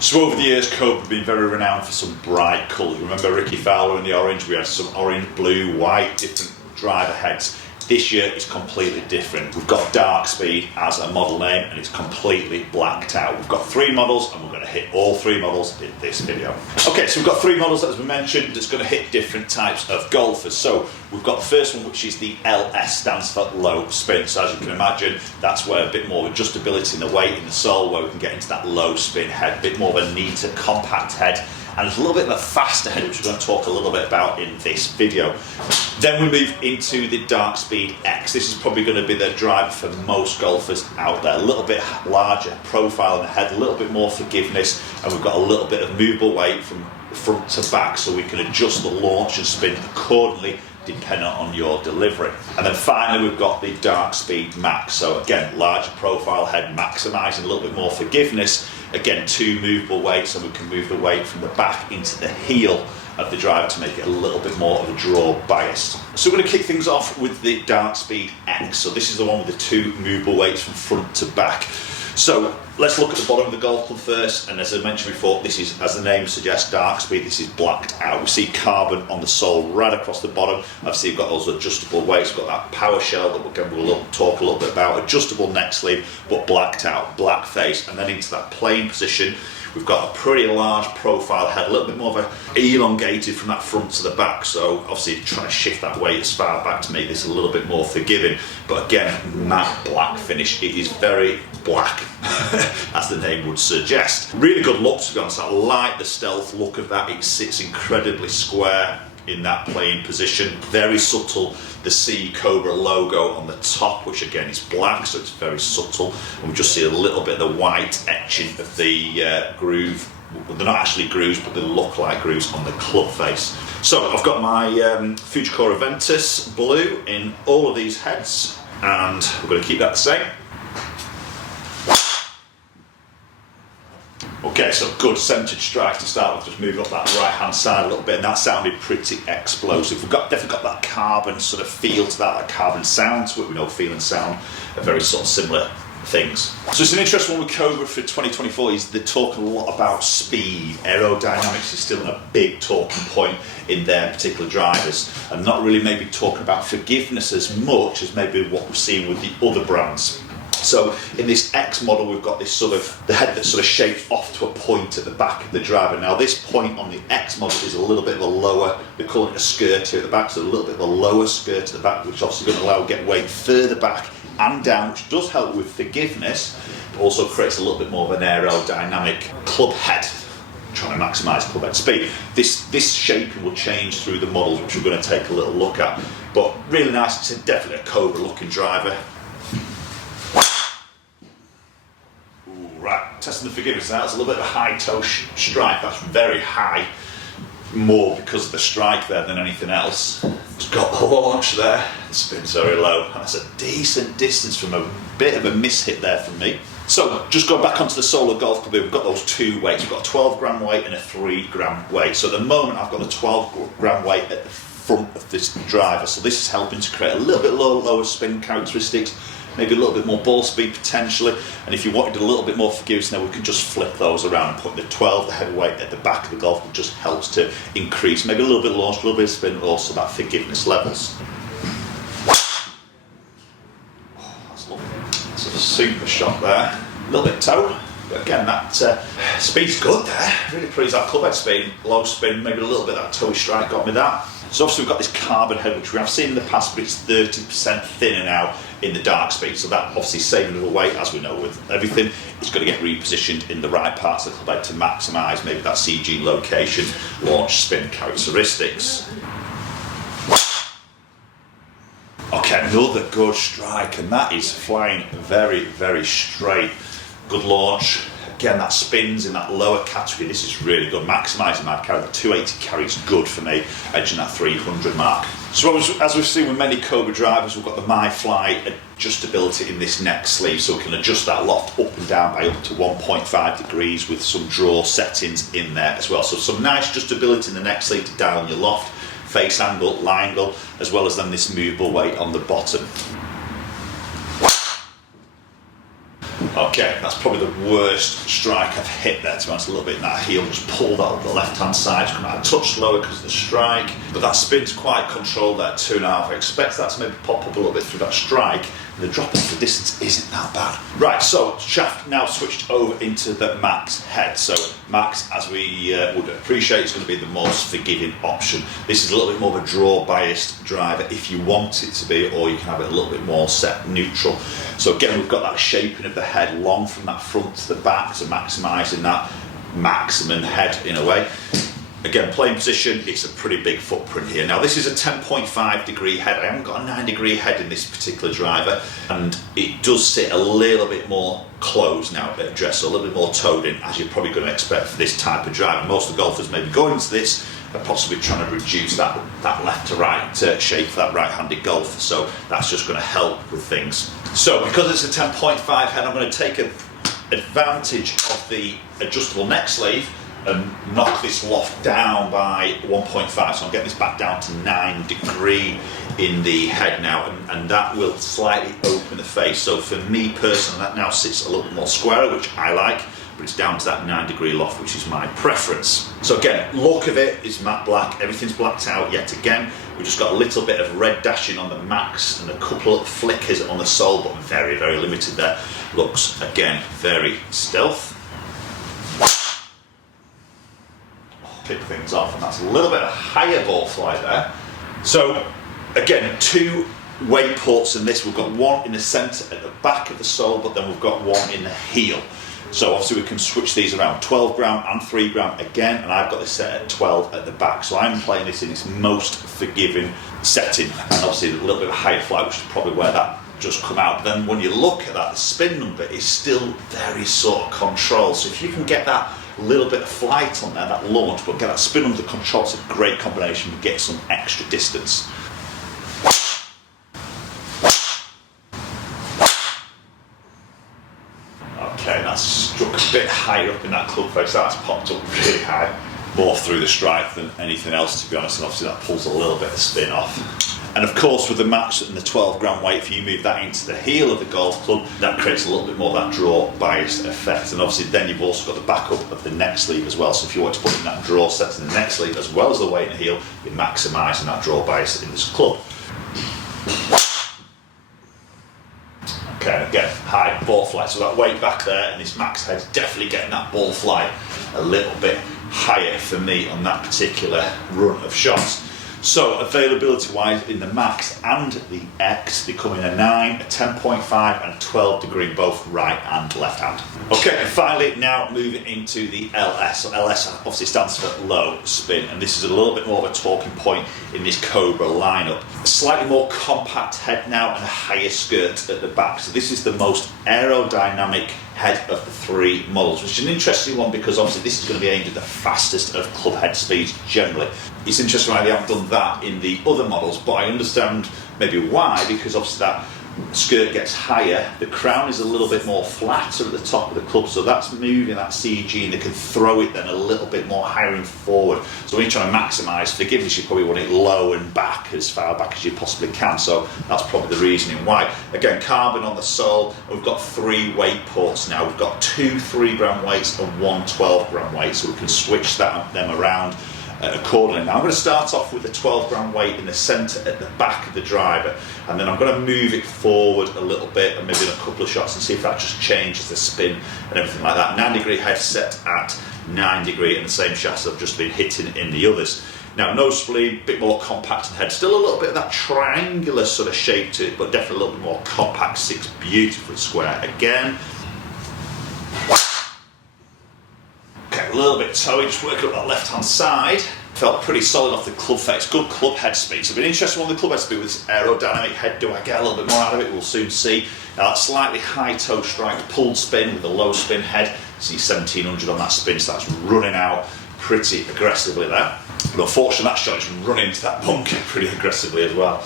So over the years, Cobra have been very renowned for some bright colours. Remember Ricky Fowler in the orange? We had some orange, blue, white, different driver heads. This year it's completely different. We've got DarkSpeed as a model name and it's completely blacked out. We've got 3 models and we're going to hit all 3 models in this video. Okay, so we've got 3 models, as we mentioned, that's going to hit different types of golfers. So we've got the first one, which is the LS, stands for low spin. So as you can imagine, that's where a bit more adjustability in the weight in the sole, where we can get into that low spin head, a bit more of a neater, compact head. And there's a little bit of a faster head, which we're going to talk a little bit about in this video. Then we move into the DarkSpeed X. This is probably going to be the driver for most golfers out there. A little bit larger profile in the head, a little bit more forgiveness, and we've got a little bit of movable weight from front to back, so we can adjust the launch and spin accordingly, dependent on your delivery. And then finally we've got the DarkSpeed Max. So again, larger profile head, maximising a little bit more forgiveness. Again, 2 movable weights, so we can move the weight from the back into the heel of the driver to make it a little bit more of a draw biased. So we're going to kick things off with the DarkSpeed X. So this is the one with the 2 movable weights from front to back. So let's look at the bottom of the golf club first, and as I mentioned before, this is, as the name suggests, DarkSpeed, this is blacked out. We see carbon on the sole right across the bottom. Obviously you've got those adjustable weights, we've got that power shell that we'll talk a little bit about, adjustable neck sleeve, but blacked out, black face, and then into that plain position. We've got a pretty large profile head, a little bit more of a elongated from that front to the back, so obviously trying to shift that weight as far back to make this a little bit more forgiving. But again, matte black finish. It is very black, as the name would suggest. Really good look, to be honest. I like the stealth look of that. It sits incredibly square in that playing position. Very subtle. The C Cobra logo on the top, which again is black, so it's very subtle. And we just see a little bit of the white etching of the groove. They're not actually grooves, but they look like grooves on the club face. So I've got my Fujikura Ventus blue in all of these heads, and we're going to keep that the same. Okay, so good centered strike to start with. Just move up that right hand side a little bit, and that sounded pretty explosive. We've definitely got that carbon sort of feel to that carbon sound to it. We know feel and sound are very sort of similar things. So it's an interesting one with Cobra for 2024. Is they talk a lot about speed. Aerodynamics is still a big talking point in their particular drivers, and not really maybe talking about forgiveness as much as maybe what we're seeing with the other brands. So in this X model, we've got this sort of, the head that's sort of shaped off to a point at the back of the driver. Now this point on the X model is a little bit of a lower, we're calling it a skirt here at the back, so a little bit of a lower skirt at the back, which is obviously going to allow get weight further back and down, which does help with forgiveness, but also creates a little bit more of an aerodynamic club head, trying to maximise club head speed. This shaping will change through the models, which we're going to take a little look at, but really nice. It's definitely a Cobra looking driver. Right, testing the forgiveness now. It's a little bit of a high toe strike. That's very high, more because of the strike there than anything else. It's got the launch there. The spin's very low, and that's a decent distance from a bit of a mishit there from me. So just going back onto the Solar Golf Club, we've got those 2 weights. We've got a 12 gram weight and a 3 gram weight. So at the moment, I've got a 12 gram weight at the front of this driver. So this is helping to create a little bit lower spin characteristics, maybe a little bit more ball speed potentially, and if you wanted a little bit more forgiveness, now we can just flip those around and put the 12, the heavyweight, at the back of the golf, which just helps to increase maybe a little bit of launch, a little bit of spin, but also that forgiveness levels. Oh, that's lovely. That's a super shot there. A little bit toe, but again, that speed's good there. Really pleased that club head speed, low spin, maybe a little bit of that toe strike got me that. So obviously we've got this carbon head, which we have seen in the past, but it's 30% thinner now in the DarkSpeed. So that obviously saving a little weight, as we know with everything. It's going to get repositioned in the right parts of the club head to maximise maybe that CG location, launch, spin characteristics. Okay, another good strike, and that is flying very, very straight. Good launch. Again, that spins in that lower category. This is really good. Maximising my carry. The 280 carry is good for me, edging that 300 mark. So as we've seen with many Cobra drivers, we've got the MyFly adjustability in this neck sleeve, so we can adjust that loft up and down by up to 1.5 degrees with some draw settings in there as well. So some nice adjustability in the neck sleeve to dial your loft, face angle, line angle, as well as then this movable weight on the bottom. Okay, that's probably the worst strike I've hit there, to be honest. A little bit in that heel, just pulled out the left-hand side, come out a touch slower because of the strike. But that spin's quite controlled there, 2.5. I expect that to maybe pop up a little bit through that strike. The drop off the distance isn't that bad. Right, so shaft now switched over into the Max head. So Max, as we would appreciate, is going to be the most forgiving option. This is a little bit more of a draw biased driver if you want it to be, or you can have it a little bit more set neutral. So again, we've got that shaping of the head long from that front to the back, so maximising that maximum head in a way. Again, playing position, it's a pretty big footprint here. Now this is a 10.5 degree head. I haven't got a 9 degree head in this particular driver, and it does sit a little bit more closed now at address, so a little bit more toed in, as you're probably going to expect for this type of driver. Most of the golfers maybe going into this are possibly trying to reduce that left to right shape for that right-handed golfer, so that's just going to help with things. So because it's a 10.5 head, I'm going to take advantage of the adjustable neck sleeve and knock this loft down by 1.5, so I'll get this back down to 9 degree in the head now, and that will slightly open the face. So for me personally, that now sits a little bit more squarer, which I like, but it's down to that 9 degree loft, which is my preference. So again, look of it is matte black, everything's blacked out yet again. We've just got a little bit of red dashing on the Max and a couple of flickers on the sole, but very, very limited there. Looks, again, very stealth. Pick things off, and that's a little bit of higher ball flight there. So again, 2 weight ports in this. We've got one in the centre at the back of the sole, but then we've got one in the heel. So obviously we can switch these around, 12 gram and 3 gram again, and I've got this set at 12 at the back. So I'm playing this in its most forgiving setting, and obviously a little bit of higher flight, which is probably where that just come out. But then when you look at that, the spin number is still very sort of controlled. So if you can get that little bit of flight on there, that launch, but get that spin under control, it's a great combination to get some extra distance. Okay, that's struck a bit higher up in that club face. That's popped up really high, more through the strike than anything else, to be honest, and obviously that pulls a little bit of spin off. And of course, with the Max and the 12 gram weight, if you move that into the heel of the golf club, that creates a little bit more of that draw biased effect. And obviously then you've also got the backup of the neck sleeve as well. So if you want to put in that draw set in the neck sleeve as well as the weight in the heel, you're maximising that draw bias in this club. Okay, again, high ball flight. So that weight back there and this Max head's definitely getting that ball flight a little bit higher for me on that particular run of shots. So availability wise in the Max and the X, they come in a 9, a 10.5 and a 12 degree, both right and left hand. Okay, and finally now moving into the LS. So LS obviously stands for low spin, and this is a little bit more of a talking point in this Cobra lineup. A slightly more compact head now and a higher skirt at the back. So this is the most aerodynamic head of the 3 models, which is an interesting one because obviously this is going to be aimed at the fastest of club head speeds generally. It's interesting why they haven't done that in the other models, but I understand maybe why, because obviously that skirt gets higher, the crown is a little bit more flatter at the top of the club, so that's moving that CG and they can throw it then a little bit more higher and forward. So when you're trying to maximise forgiveness, you probably want it low and back, as far back as you possibly can, so that's probably the reasoning why. Again, carbon on the sole, we've got 3 weight ports now. We've got 2 3 gram weights and 1 12 gram weight, so we can switch them around accordingly. Now I'm going to start off with the 12 gram weight in the centre at the back of the driver, and then I'm going to move it forward a little bit and maybe in a couple of shots and see if that just changes the spin and everything like that. 9 degree head set at 9 degree, and the same shafts I've just been hitting in the others. Now nose spleen, a bit more compact and head, still a little bit of that triangular sort of shape to it, but definitely a little bit more compact, sits beautifully square again. A little bit toey, just working up that left hand side. Felt pretty solid off the club face, good club head speed. So I've been interested on the club head speed with this aerodynamic head. Do I get a little bit more out of it? We'll soon see. Now that slightly high toe strike, pulled spin with a low spin head. See 1700 on that spin, so that's running out pretty aggressively there. But unfortunately that shot is running into that bunker pretty aggressively as well.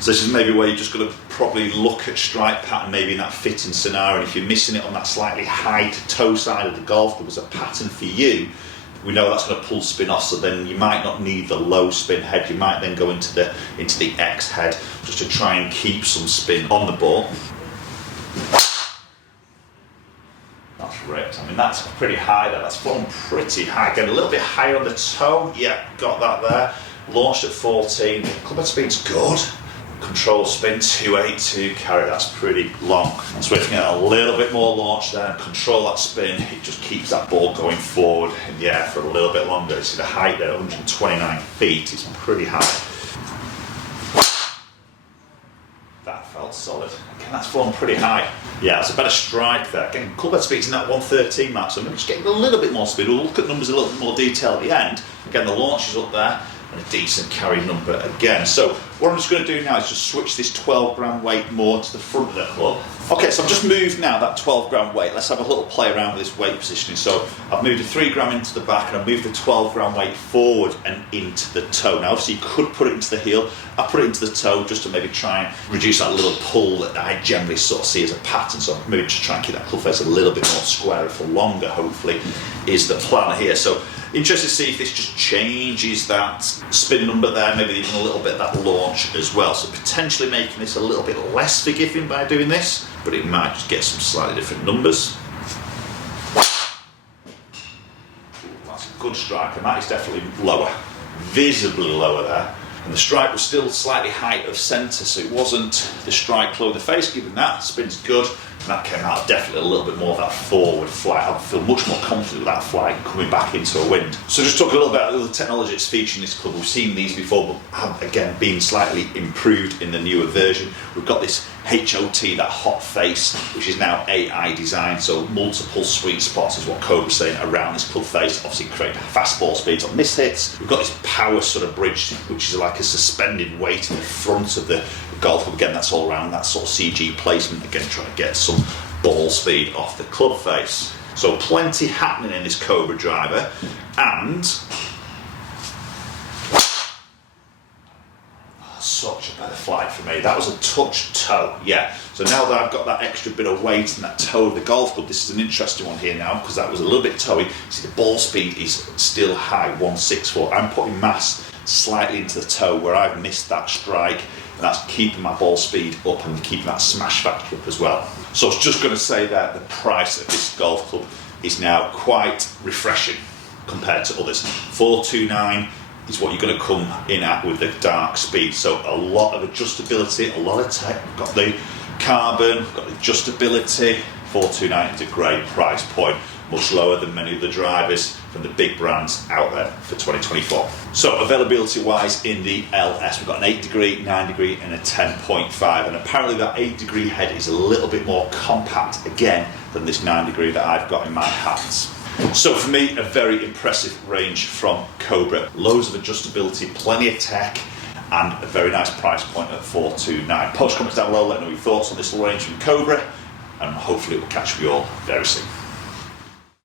So this is maybe where you're just going to probably look at strike pattern, maybe in that fitting scenario. And if you're missing it on that slightly high to toe side of the golf, there was a pattern for you. We know that's going to pull spin off, so then you might not need the low spin head. You might then go into the X head just to try and keep some spin on the ball. mean, that's pretty high there. That's flown pretty high. Again, a little bit higher on the toe. Yeah, got that there. Launched at 14. Cobra speed's good. Control spin 282 carry, that's pretty long. So if you get a little bit more launch there and control that spin, it just keeps that ball going forward in the air for a little bit longer. You see the height there, 129 feet, is pretty high. That felt solid. Again, that's flown pretty high. Yeah, it's a better strike there. Again, Cobra speed's in that 113 mark, so I'm just getting a little bit more speed. We'll look at numbers a little bit more detail at the end. Again, the launch is up there. And a decent carry number again. So what I'm just going to do now is just switch this 12 gram weight more to the front of the club. Okay, so I've just moved now that 12 gram weight. Let's have a little play around with this weight positioning. So I've moved a 3 gram into the back and I've moved the 12 gram weight forward and into the toe. Now obviously you could put it into the heel. I put it into the toe just to maybe try and reduce that little pull that I generally sort of see as a pattern. So maybe just try and keep that club face a little bit more square for longer, hopefully, is the plan here. So interested to see if this just changes that spin number there, maybe even a little bit of that launch as well. So potentially making this a little bit less forgiving by doing this, but it might just get some slightly different numbers. Ooh, that's a good strike, and that is definitely lower, visibly lower there. And the strike was still slightly height of centre, so it wasn't the strike below the face, given that. Spin's good, and that came out definitely a little bit more of that forward flight. I feel much more confident with that flight coming back into a wind. So just talk a little bit about the technology that's featured in this club. We've seen these before, but have again been slightly improved in the newer version. We've got this HOT, that hot face, which is now AI designed, so multiple sweet spots is what Cobra's saying around this club face, obviously create fast ball speeds on miss hits. We've got this power sort of bridge, which is like a suspended weight in the front of the golf club. Again, that's all around that sort of CG placement, again trying to get some ball speed off the club face. So plenty happening in this Cobra driver, and such a better flight for me. That was a touch toe, yeah. So now that I've got that extra bit of weight in that toe of the golf club, this is an interesting one here now, because that was a little bit toey. See, the ball speed is still high, 164. I'm putting mass slightly into the toe where I've missed that strike, and that's keeping my ball speed up and keeping that smash factor up as well. So I was just going to say that the price of this golf club is now quite refreshing compared to others. 429 is what you're going to come in at with the DarkSpeed. So a lot of adjustability, a lot of tech. We've got the carbon, we've got the adjustability. 429 is a great price point, much lower than many of the drivers from the big brands out there for 2024. So availability wise in the LS, we've got an 8 degree, 9 degree and a 10.5, and apparently that 8 degree head is a little bit more compact again than this 9 degree that I've got in my hands. So for me, a very impressive range from Cobra. Loads of adjustability, plenty of tech, and a very nice price point at 429. Post comments down below, let me know your thoughts on this range from Cobra, and hopefully it will catch you all very soon.